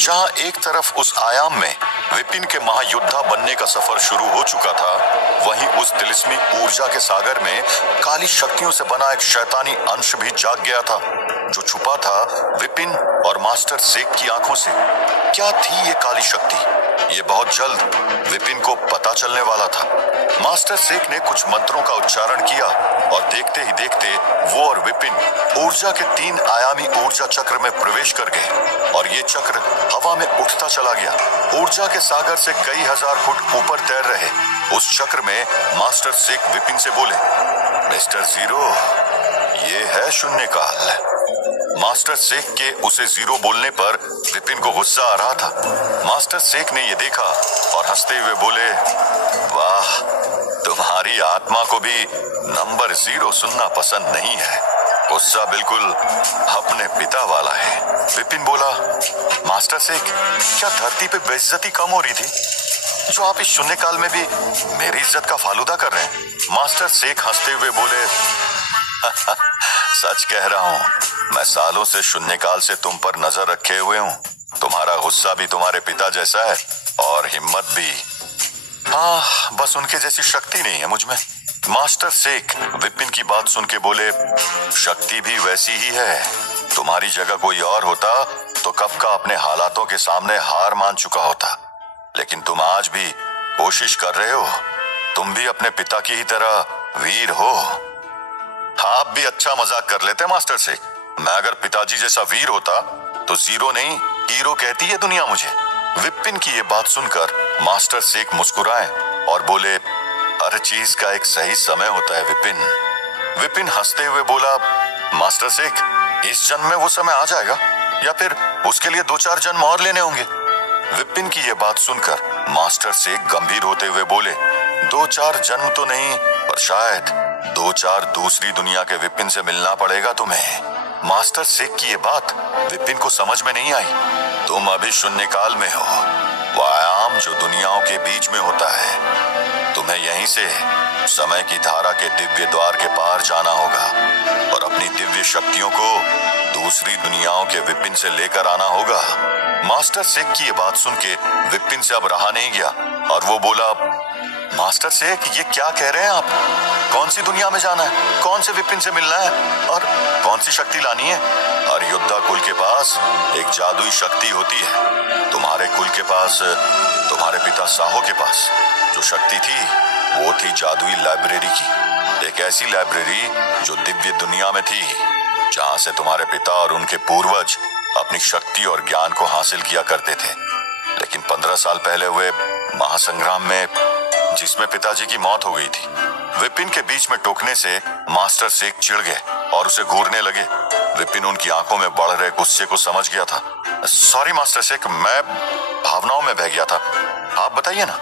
जहां एक तरफ उस आयाम में विपिन के महायोद्धा बनने का सफर शुरू हो चुका था, वहीं उस तिलिस्मी ऊर्जा के सागर में काली शक्तियों से बना एक शैतानी अंश भी जाग गया था, जो छुपा था विपिन और मास्टर सेक की आंखों से। क्या थी ये काली शक्ति? ये बहुत जल्द विपिन को पता चलने वाला था। मास्टर सेक ने कुछ मंत्रों का उच्चारण किया और देखते ही देखते वो और विपिन ऊर्जा के 3 आयामी ऊर्जा चक्र में प्रवेश कर गए और ये चक्र हवा में उठता चला गया। ऊर्जा के सागर से कई हजार फुट ऊपर तैर रहे उस चक्र में मास्टर सेक विपिन से बोले, मिस्टर जीरो, ये है शून्यकाल। मास्टर सेक के उसे जीरो बोलने पर विपिन को गुस्सा आ रहा था। मास्टर सेक ने ये देखा और हंसते हुए बोले, वाह, तुम्हारी आत्मा को भी नंबर 0 सुनना पसंद नहीं है। गुस्सा बिल्कुल अपने पिता वाला है। विपिन बोला, मास्टर सेक, क्या धरती पे बेइज्जती कम हो रही थी जो आप इस शून्यकाल में भी मेरी इज्जत का फालूदा कर रहे हैं? मास्टर सेक हंसते हुए बोले, सच कह रहा हूं, मैं सालों से शून्यकाल से तुम पर नजर रखे हुए हूं। तुम्हारा गुस्सा भी तुम्हारे पिता जैसा है और हिम्मत भी। हाँ, बस उनके जैसी शक्ति नहीं है मुझ में। मास्टर सेक विपिन की बात सुन के बोले, शक्ति भी वैसी ही है। तुम्हारी जगह कोई और होता तो कब का अपने हालातों के सामने हार मान चुका होता, लेकिन तुम आज भी कोशिश कर रहे हो। तुम भी अपने पिता की ही तरह वीर हो। आप भी अच्छा मजाक कर लेते मास्टर सेक। मैं अगर पिताजी जैसा वीर होता तो जीरो नहीं, हीरो कहती है दुनिया मुझे। विपिन की ये बात सुनकर मास्टर सेक मुस्कुराए और बोले, हर चीज का एक सही समय होता है विपिन। विपिन हंसते हुए बोला, मास्टर सेक, इस जन्म में वो समय आ जाएगा या फिर उसके लिए 2-4 जन्म और लेने होंगे? विपिन की ये बात सुनकर मास्टर सेक गंभीर होते हुए बोले, 2-4 जन्म तो नहीं, पर शायद 2-4 दूसरी दुनिया के विपिन से मिलना पड़ेगा तुम्हें। मास्टर सेक की ये बात विपिन को समझ में नहीं आई। तुम अभी शून्यकाल में हो, वो आयाम जो दुनियाओं के बीच में होता है। तुम्हें यहीं से समय की धारा के दिव्य द्वार के पार जाना होगा और अपनी दिव्य शक्तियों को दूसरी दुनियाओं के विपिन से लेकर आना होगा। मास्टर सेक की ये बात सुन के विपिन से अब रहा नहीं गया और वो बोला, मास्टर सेक, ये क्या कह रहे हैं आप? कौन सी दुनिया में जाना है? कौन से विपिन से मिलना है? और कौन सी शक्ति लानी है? हर योद्धा कुल के पास एक जादुई शक्ति होती है। तुम्हारे कुल के पास, तुम्हारे पिता साहो के पास जो शक्ति थी वो थी जादुई लाइब्रेरी की। एक ऐसी लाइब्रेरी जो दिव्य दुनिया में थी, जहां से तुम्हारे पिता और उनके पूर्वज अपनी शक्ति और ज्ञान को हासिल किया करते थे। लेकिन 15 साल पहले हुए महासंग्राम में, जिसमें पिताजी की मौत हो गई थी, विपिन के बीच में टोकने से मास्टर सेक चिढ़ गए और उसे घूरने लगे। विपिन उनकी आंखों में बढ़ रहे गुस्से को समझ गया था। सॉरी मास्टर सेक, मैं भावनाओं में बह गया था, आप बताइए ना।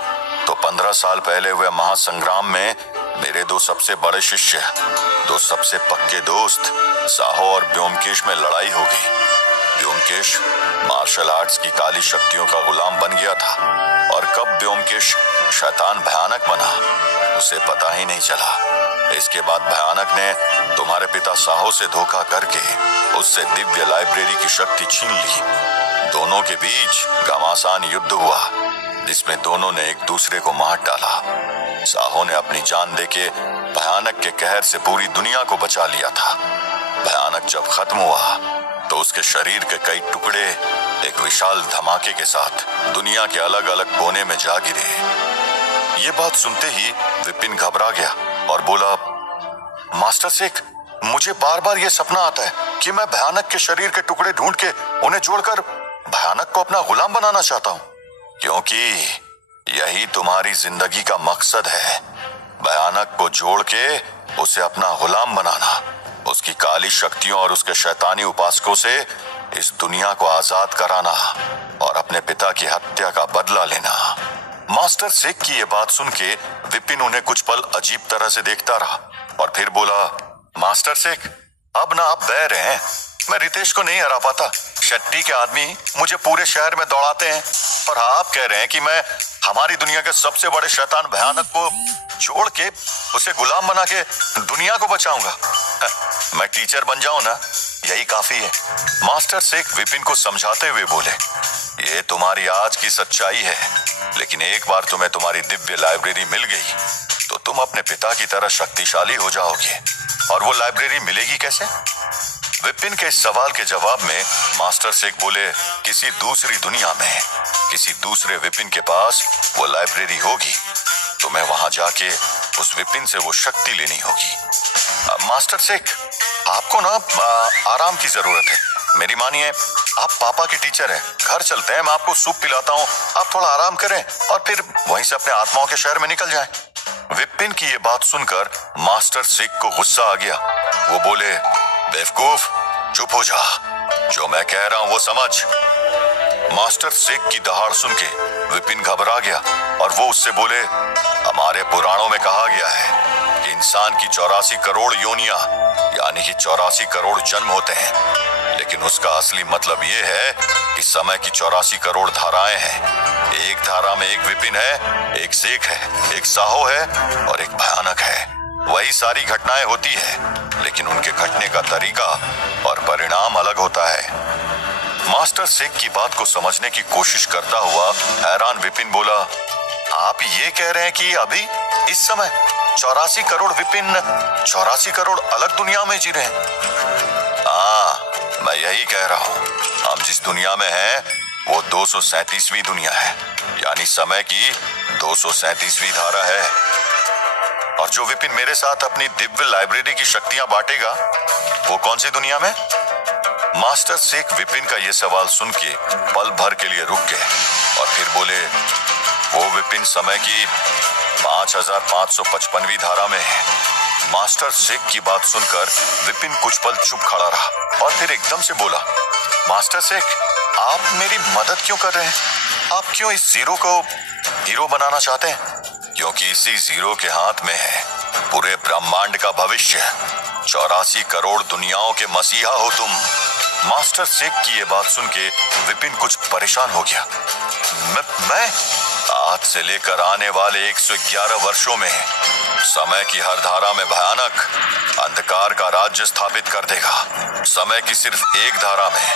तो 15 साल पहले हुए महासंग्राम में मेरे 2 सबसे बड़े शिष्य, 2 सबसे पक्के दोस्त साहो और ब्योमकेश में लड़ाई हो गई। ब्योमकेश मार्शल आर्ट्स की काली शक्तियों का गुलाम बन गया था और कब ब्योमकेश शैतान भयानक बना उसे पता ही नहीं चला। इसके बाद भयानक ने तुम्हारे पिता साहो से धोखा करके उससे दिव्य लाइब्रेरी की शक्ति छीन ली। दोनों के बीच घमासान युद्ध हुआ जिसमें दोनों ने एक दूसरे को मार डाला। साहो ने अपनी जान देके भयानक के कहर से पूरी दुनिया को बचा लिया था। भयानक जब खत्म हुआ तो उसके शरीर के कई टुकड़े एक विशाल धमाके के साथ दुनिया के अलग अलग कोने में जा गिरे। ये बात सुनते ही विपिन घबरा गया और बोला, मास्टर सेक, मुझे बार बार ये सपना आता है कि मैं भयानक के शरीर के टुकड़े ढूंढ के उन्हें जोड़कर भयानक को अपना गुलाम बनाना चाहता हूँ, क्योंकि यही तुम्हारी जिंदगी का मकसद है। भयानक को जोड़ के उसे अपना गुलाम बनाना, उसकी काली शक्तियों और उसके शैतानी उपासकों से इस दुनिया को आजाद कराना और अपने पिता की हत्या का बदला लेना। मास्टर सेक की ये बात सुन के विपिन उन्हें कुछ पल अजीब तरह से देखता रहा और फिर बोला, मास्टर सेक, अब ना आप बह रहे हैं। मैं रितेश को नहीं हरा पाता। शेट्टी के आदमी मुझे पूरे शहर में दौड़ाते हैं और आप कह रहे हैं कि मैं हमारी दुनिया के सबसे बड़े शैतान भयानक को जोड़ के उसे गुलाम बना के दुनिया को बचाऊंगा। मैं टीचर बन जाऊं ना, यही काफी है। मास्टर सेक विपिन को समझाते हुए बोले, ये तुम्हारी आज की सच्चाई है, लेकिन एक बार तुम्हें तुम्हारी दिव्य लाइब्रेरी मिल गई तो तुम अपने पिता की तरह शक्तिशाली हो जाओगे। और वो लाइब्रेरी मिलेगी कैसे? विपिन के इस सवाल के जवाब में मास्टर शेख बोले, किसी दूसरी दुनिया में किसी दूसरे विपिन के पास वो लाइब्रेरी होगी। तुम्हें वहां जाके उस विपिन से वो शक्ति लेनी होगी। मास्टर शेख, आपको ना आराम की जरूरत है। मेरी मानिए, आप पापा के टीचर हैं। घर चलते हैं, मैं आपको सूप पिलाता हूँ, आप थोड़ा आराम करें और फिर वहीं से अपने आत्माओं के शहर में निकल जाएं। विपिन की ये बात सुनकर मास्टर शेख को गुस्सा आ गया। वो बोले, बेवकूफ, चुप हो जा, जो मैं कह रहा हूं वो समझ। मास्टर शेख की दहाड़ सुन के विपिन घबरा गया और वो उससे बोले, हमारे पुराणों में कहा गया है कि इंसान की 84 करोड़ योनियां यानी कि 84 करोड़ जन्म होते हैं, लेकिन उसका असली मतलब ये है कि समय की 84 करोड़ धाराएं हैं। एक धारा में एक विपिन है, एक शेख है, एक साहो है और एक भयानक है। वही सारी घटनाएं होती है, लेकिन उनके घटने का तरीका और परिणाम अलग होता है। मास्टर शेख की बात को समझने की कोशिश करता हुआ हैरान विपिन बोला, आप ये कह रहे हैं कि अभी इस समय 84 करोड़ विपिन 84 करोड़ अलग दुनिया में जी रहे हैं? हाँ, मैं यही कह रहा हूँ। हम जिस दुनिया में हैं वो 237वीं दुनिया है, यानी समय की 237वीं धारा है। और जो विपिन मेरे साथ अपनी दिव्य लाइब्रेरी की शक्तियां बांटेगा वो कौन सी दुनिया में? मास्टर शेख विपिन का ये सवाल सुन के पल भर के लिए रुक गए और फिर बोले, वो विपिन समय की 5555वीं धारा में है। मास्टर शेख की बात सुनकर विपिन कुछ पल चुप खड़ा रहा और फिर एकदम से बोला, मास्टर शेख, आप मेरी मदद क्यों कर रहे हैं? आप क्यों इस जीरो को हीरो बनाना चाहते हैं? क्योंकि इसी जीरो के हाथ में है पूरे ब्रह्मांड का भविष्य। 84 करोड़ दुनियाओं के मसीहा हो तुम। मास्टर शेख की ये बात सुन के विपिन कुछ परेशान हो गया। मैं आज से लेकर आने वाले 111 वर्षों में समय की हर धारा में भयानक अंधकार का राज्य स्थापित कर देगा। समय की सिर्फ एक धारा में,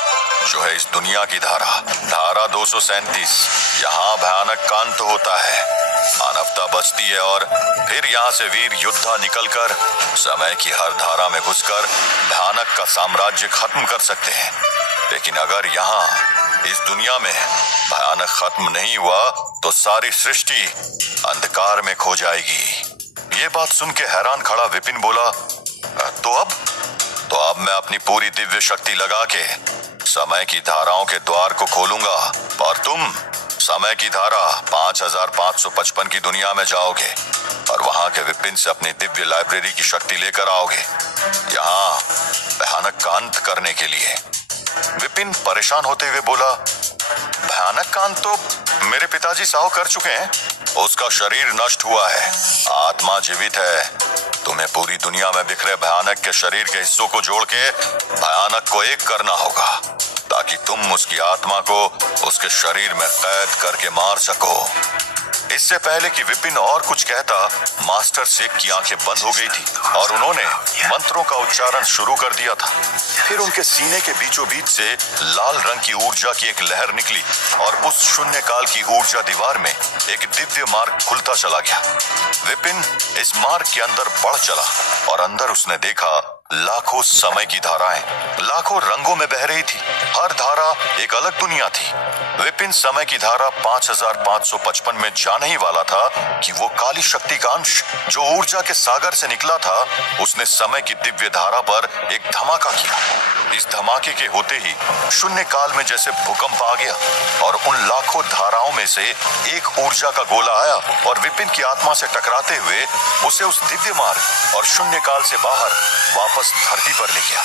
जो है इस दुनिया की धारा 237, यहाँ भयानक कांत होता है। मानवता बचती है और फिर यहाँ से वीर योद्धा निकलकर समय की हर धारा में घुसकर भयानक का साम्राज्य खत्म कर सकते हैं। लेकिन अगर यहाँ इस दुनिया में भयानक खत्म नहीं हुआ तो सारी सृष्टि अंधकार में खो जाएगी। ये बात सुन के हैरान खड़ा विपिन बोला, तो अब मैं अपनी पूरी दिव्य शक्ति लगा के समय की धाराओं के द्वार को खोलूंगा और तुम समय की धारा 5555 की दुनिया में जाओगे और वहां के विपिन से अपनी दिव्य लाइब्रेरी की शक्ति लेकर आओगे, यहाँ भयानक का अंत करने के लिए। विपिन परेशान होते हुए बोला, भयानक का अंत तो मेरे पिताजी साहो कर चुके हैं। उसका शरीर नष्ट हुआ है, आत्मा जीवित है। तुम्हें पूरी दुनिया में बिखरे भयानक के शरीर के हिस्सों को जोड़ के भयानक को एक करना होगा ताकि तुम उसकी आत्मा को उसके शरीर में कैद करके मार सको। इससे पहले कि विपिन और कुछ कहता, मास्टर शेख की आंखें बंद हो गई थी और उन्होंने मंत्रों का उच्चारण शुरू कर दिया था। फिर उनके सीने के बीचों बीच से लाल रंग की ऊर्जा की एक लहर निकली और उस शून्य काल की ऊर्जा दीवार में एक दिव्य मार्ग खुलता चला गया। विपिन इस मार्ग के अंदर बढ़ चला और अंदर उसने देखा लाखों समय की धाराएं लाखों रंगों में बह रही थी। हर धारा एक अलग दुनिया थी। विपिन समय की धारा 5555 में जाने ही वाला था कि वो काली शक्ति का अंश जो ऊर्जा के सागर से निकला था, उसने समय की दिव्य धारा पर एक धमाका किया। इस धमाके के होते ही शून्य काल में जैसे भूकंप आ गया और उन लाखों धाराओं में से एक ऊर्जा का गोला आया और विपिन की आत्मा से टकराते हुए उसे उस दिव्य मार्ग और शून्य काल से बाहर वापस धरती पर ले गया।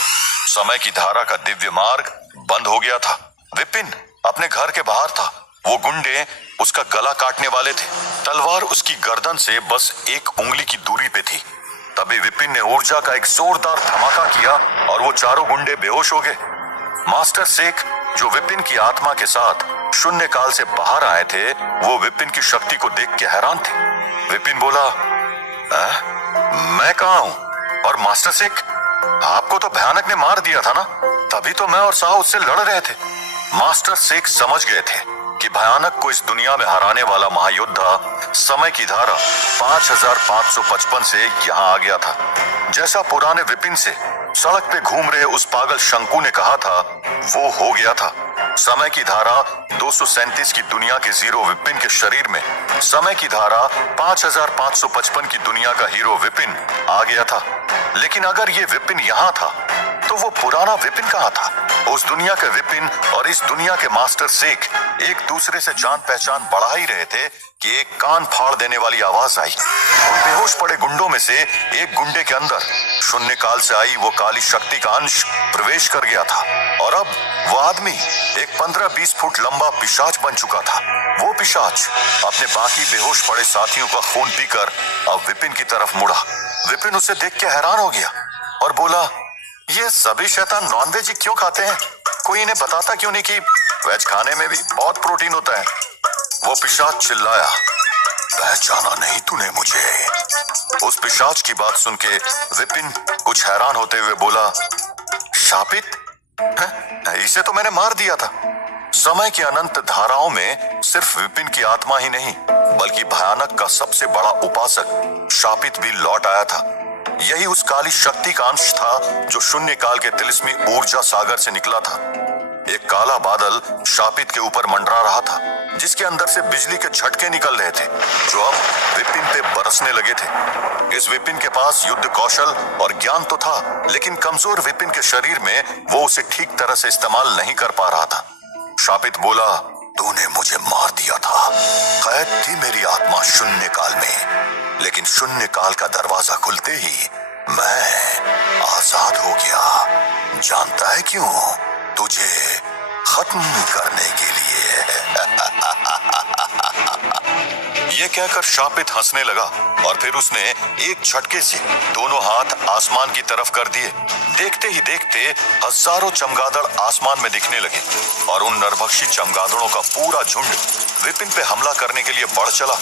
समय की धारा का दिव्य मार्ग बंद हो गया था। विपिन अपने घर के बाहर था। वो गुंडे उसका गला काटने वाले थे। तलवार उसकी गर्दन से बस एक उंगली की दूरी पे थी। तभी विपिन ने ऊर्जा का एक जोरदार धमाका किया और वो चारों गुंडे बेहोश हो गए। मास्टर शेख जो विपिन की आत्मा के साथ शून्य काल से बाहर आए थे, वो विपिन की शक्ति को देख के हैरान थे। विपिन बोला, मैं कहाँ हूँ? और मास्टर शेख, आपको तो भयानक ने मार दिया था ना, तभी तो मैं और साहू उससे लड़ रहे थे। मास्टर शेख समझ गए थे कि भयानक को इस दुनिया में हराने वाला महायोद्धा समय की धारा 5555 से यहाँ आ गया था। जैसा पुराने विपिन से सड़क पे घूम रहे उस पागल शंकु ने कहा था, वो हो गया था। समय की धारा 237 की दुनिया के जीरो विपिन के शरीर में समय की धारा 5555 की दुनिया का हीरो विपिन आ गया था। लेकिन अगर ये विपिन यहाँ था तो वो पुराना विपिन कहाँ था? उस दुनिया के विपिन और इस दुनिया के मास्टर शेख एक दूसरे से जान पहचान बढ़ा ही रहे थे कि एक कान फाड़ देने वाली आवाज आई। उन बेहोश पड़े गुंडों में से एक गुंडे के अंदर शून्य काल से आई वो काली शक्ति का अंश प्रवेश कर गया था और अब वो आदमी एक 15-20 फुट लंबा पिशाच बन चुका था। वो पिशाच अपने बाकी बेहोश पड़े साथियों का खून पीकर अब विपिन की तरफ मुड़ा। विपिन उसे देख के हैरान हो गया और बोला, ये सभी शैतान नॉनवेज ही क्यों खाते हैं? कोई इन्हें बताता क्यों नहीं कि वेज खाने में भी बहुत प्रोटीन होता है? वो पिशाच चिल्लाया, पहचाना नहीं तूने मुझे? उस पिशाच की बात सुन के विपिन कुछ हैरान होते हुए बोला, शापित? इसे तो मैंने मार दिया था। समय की अनंत धाराओं में सिर्फ विपिन की आत्मा ही नहीं बल्कि भयानक का सबसे बड़ा उपासक शापित भी लौट आया था। यही उस काली शक्ति का अंश था जो शून्य काल के तिलिस्मी ऊर्जा सागर से निकला था। एक काला बादल शापित के ऊपर मंडरा रहा था जिसके अंदर से बिजली के झटके निकल रहे थे जो अब विपिन पे बरसने लगे थे। इस विपिन के पास युद्ध कौशल और ज्ञान तो था लेकिन कमजोर विपिन के शरीर में वो उसे ठीक तरह से इस्तेमाल नहीं कर पा रहा था। शापित बोला, तूने मुझे मार दिया था। कैद थी मेरी आत्मा शून्य काल में, लेकिन शून्य काल का दरवाजा खुलते ही मैं आजाद हो गया। जानता है क्यों? तुझे खत्म करने के लिए। ये कहकर शापित हंसने लगा और फिर उसने एक झटके से दोनों हाथ आसमान की तरफ कर दिए। देखते ही देखते हजारों चमगादड़ आसमान में दिखने लगे और उन नरभक्षी चमगादड़ों का पूरा झुंड विपिन पे हमला करने के लिए बढ़ चला।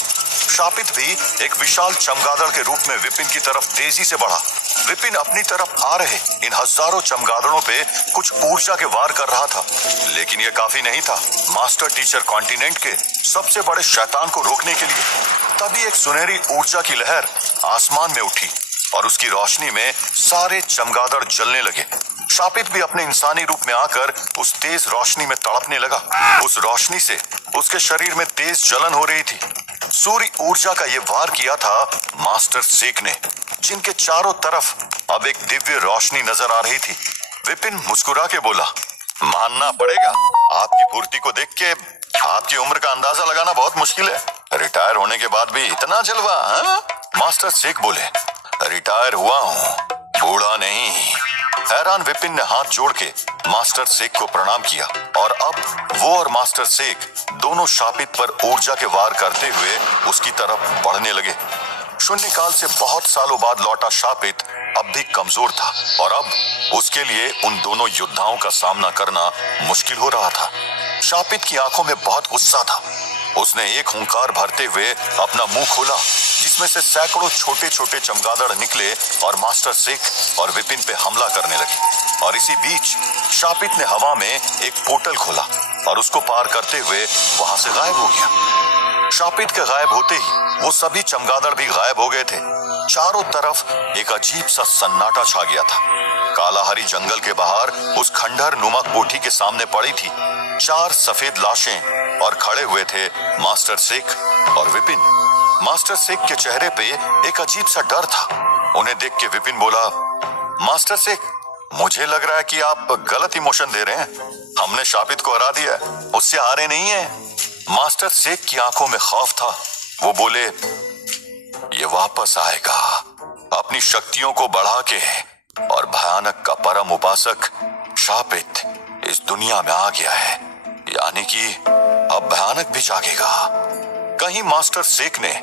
शापित भी एक विशाल चमगादड़ के रूप में विपिन की तरफ तेजी से बढ़ा। विपिन अपनी तरफ आ रहे इन हजारों चमगादड़ों पे कुछ ऊर्जा के वार कर रहा था लेकिन यह काफी नहीं था मास्टर टीचर कॉन्टिनेंट के सबसे बड़े शैतान को रोकने के लिए। तभी एक सुनहरी ऊर्जा की लहर आसमान में उठी और उसकी रोशनी में सारे चमगादड़ जलने लगे। शापित भी अपने इंसानी रूप में आकर उस तेज रोशनी में तड़पने लगा। उस रोशनी से उसके शरीर में तेज जलन हो रही थी। सूर्य ऊर्जा का ये वार किया था मास्टर शेख ने जिनके चारों तरफ अब एक दिव्य रोशनी नजर आ रही थी। विपिन मुस्कुरा के बोला, मानना पड़ेगा आपकी फुर्ती को देख के आपकी उम्र का अंदाजा लगाना बहुत मुश्किल है। रिटायर होने के बाद भी इतना जलवा? हाँ? मास्टर शेख बोले, रिटायर हुआ हूँ, बूढ़ा नहीं। हैरान विपिन ने हाथ जोड़ के मास्टर शेख को प्रणाम किया और अब वो और मास्टर शेख दोनों शापित पर ऊर्जा के वार करते हुए उसकी तरफ बढ़ने लगे। शून्य काल से बहुत सालों बाद लौटा शापित अब भी कमजोर था और अब उसके लिए उन दोनों योद्धाओं का सामना करना मुश्किल हो रहा था। शापित की आंखों में बहुत गुस्सा था। उसने एक हुंकार भरते हुए अपना मुंह खोला जिसमें से सैकड़ों छोटे छोटे चमगादड़ निकले और मास्टर शेख और विपिन पे हमला करने लगे। और इसी बीच शापित ने हवा में एक पोर्टल खोला और उसको पार करते हुए वहां से गायब हो गया। शापित के गायब होते ही वो सभी चमगादड़ भी गायब हो गए थे। चारों तरफ एक अजीब सा सन्नाटा छा गया था। कालाहारी जंगल के बाहर उस खंडहर नुमा कोठी के सामने पड़ी थी 4 सफेद लाशें और खड़े हुए थे मास्टर शेख और विपिन। मास्टर शेख के चेहरे पे एक अजीब सा डर था। उन्हें देख के विपिन बोला, मास्टर शेख, मुझे लग रहा है कि आप गलत इमोशन दे रहे हैं। हमने शापित को हरा दिया, उससे हारे नहीं है। मास्टर शेख की आंखों में खौफ था। वो बोले, ये वापस आएगा अपनी शक्तियों को बढ़ा के और भयानक का परम उपासक शापित इस दुनिया में आ गया है, यानी कि अब भयानक भी जागेगा। कहीं मास्टर शेख ने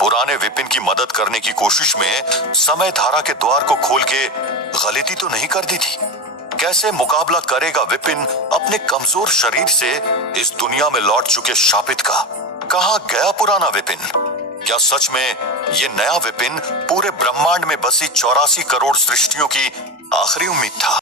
पुराने विपिन की मदद करने की कोशिश में समय धारा के द्वार को खोल के गलती तो नहीं कर दी थी? कैसे मुकाबला करेगा विपिन अपने कमजोर शरीर से इस दुनिया में लौट चुके शापित का? कहां गया पुराना विपिन? क्या सच में ये नया विपिन पूरे ब्रह्मांड में बसी 84 करोड़ सृष्टियों की आखिरी उम्मीद था?